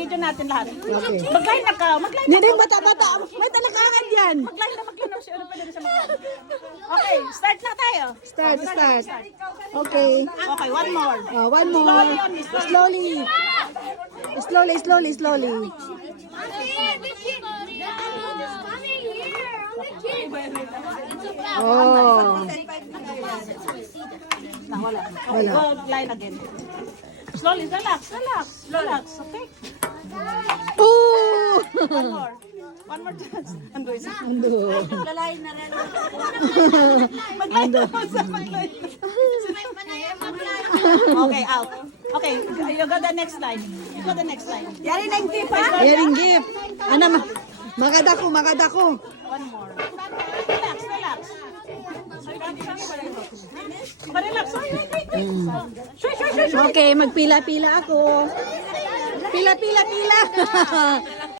i-video natin lahat. Okay. Mag-line na ka. Mag-line Hindi, na ka. bata. May talakahan yan. Mag-line na mag-line na siya. Ano pwede siya mag-line? Okay, start na tayo. Start. Okay. Okay, one more. One more. Slowly. Oh. Wala. Wala. Go line again. Slowly, relax. Okay? Oh! One more chance. Ando isa. Ando. Lalayin na rin. Mag-line na mag-line. Okay, out. Okay, you go the next line. Yari na yung tip, ha? Yaring gift. Ano, makadako. One more. Relax. Okay, relax. Wait. Sure. Okay, magpila-pila ako. Pila.